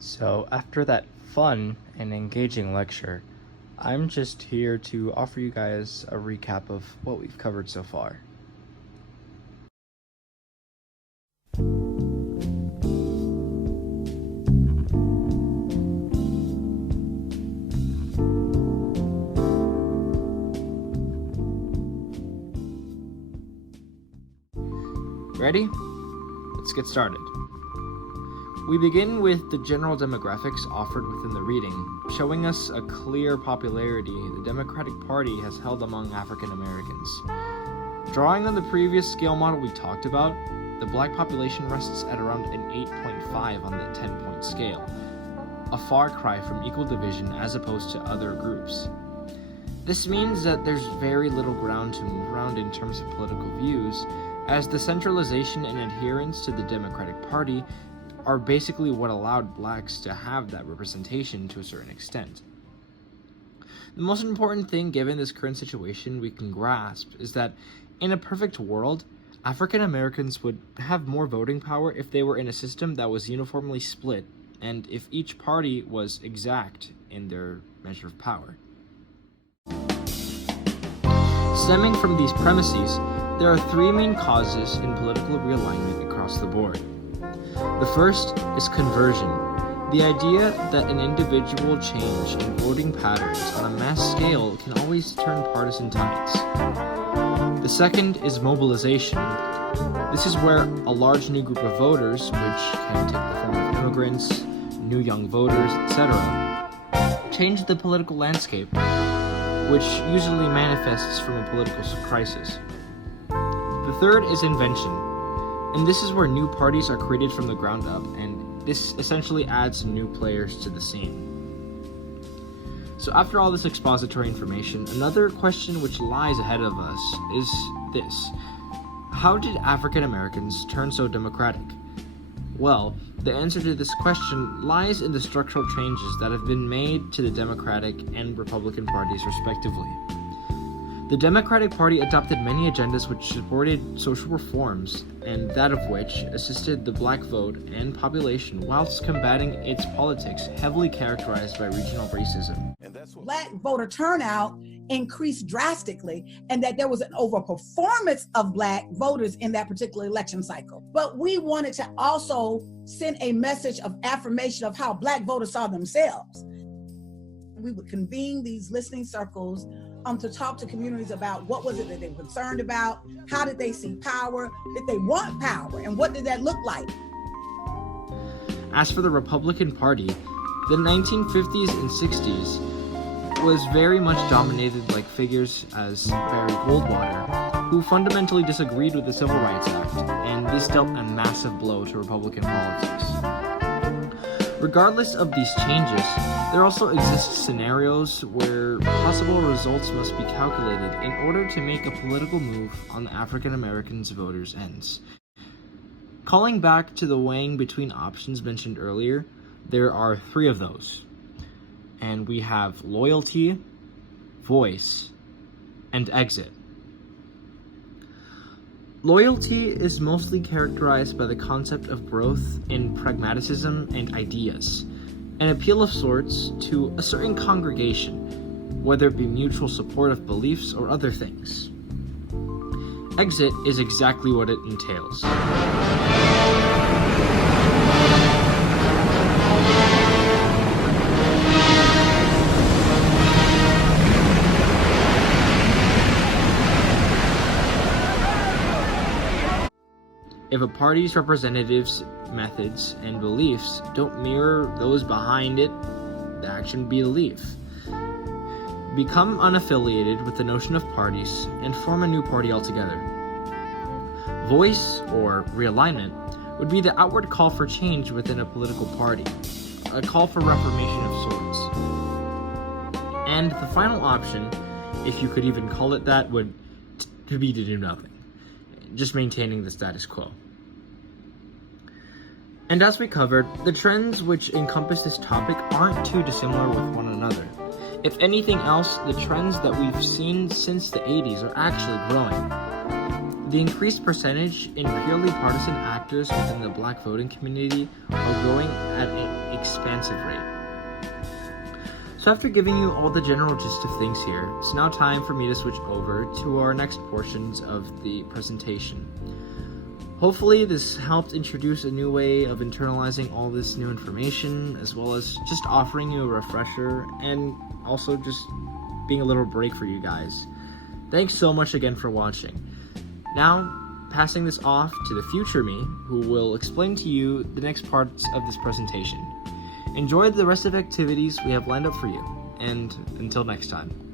So, after that fun and engaging lecture, I'm just here to offer you guys a recap of what we've covered so far. Ready? Let's get started. We begin with the general demographics offered within the reading, showing us a clear popularity the Democratic Party has held among African Americans. Drawing on the previous scale model we talked about, the black population rests at around an 8.5 on the 10-point scale, a far cry from equal division as opposed to other groups. This means that there's very little ground to move around in terms of political views, as the centralization and adherence to the Democratic Party are basically what allowed blacks to have that representation to a certain extent. The most important thing given this current situation we can grasp is that in a perfect world, African Americans would have more voting power if they were in a system that was uniformly split and if each party was exact in their measure of power. Stemming from these premises, there are three main causes in political realignment across the board. The first is conversion, the idea that an individual change in voting patterns on a mass scale can always turn partisan tides. The second is mobilization. This is where a large new group of voters, which can take the form of immigrants, new young voters, etc., change the political landscape, which usually manifests from a political crisis. The third is invention, and this is where new parties are created from the ground up, and this essentially adds new players to the scene. So after all this expository information, another question which lies ahead of us is this: how did African Americans turn so democratic? Well, the answer to this question lies in the structural changes that have been made to the Democratic and Republican parties respectively. The Democratic Party adopted many agendas which supported social reforms, and that of which assisted the black vote and population whilst combating its politics heavily characterized by regional racism. Black voter turnout increased drastically, and that there was an overperformance of black voters in that particular election cycle. But we wanted to also send a message of affirmation of how black voters saw themselves. We would convene these listening circles to talk to communities about what was it that they were concerned about, how did they see power, did they want power, and what did that look like? As for the Republican Party, the 1950s and 60s was very much dominated like figures as Barry Goldwater, who fundamentally disagreed with the Civil Rights Act, and this dealt a massive blow to Republican politics. Regardless of these changes, there also exist scenarios where possible results must be calculated in order to make a political move on the African Americans' voters' ends. Calling back to the weighing between options mentioned earlier, there are three of those. And we have loyalty, voice, and exit. Loyalty is mostly characterized by the concept of growth in pragmatism and ideas, an appeal of sorts to a certain congregation, whether it be mutual support of beliefs or other things. Exit is exactly what it entails. If a party's representatives' methods and beliefs don't mirror those behind it, the action would be to leave. Become unaffiliated with the notion of parties and form a new party altogether. Voice, or realignment, would be the outward call for change within a political party, a call for reformation of sorts. And the final option, if you could even call it that, would be to do nothing, just maintaining the status quo. And as we covered, the trends which encompass this topic aren't too dissimilar with one another. If anything else, the trends that we've seen since the 80s are actually growing. The increased percentage in purely partisan actors within the black voting community are growing at a expansive rate. So after giving you all the general gist of things here, it's now time for me to switch over to our next portions of the presentation. Hopefully this helped introduce a new way of internalizing all this new information, as well as just offering you a refresher and also just being a little break for you guys. Thanks so much again for watching. Now, passing this off to the future me, who will explain to you the next parts of this presentation. Enjoy the rest of the activities we have lined up for you, and until next time.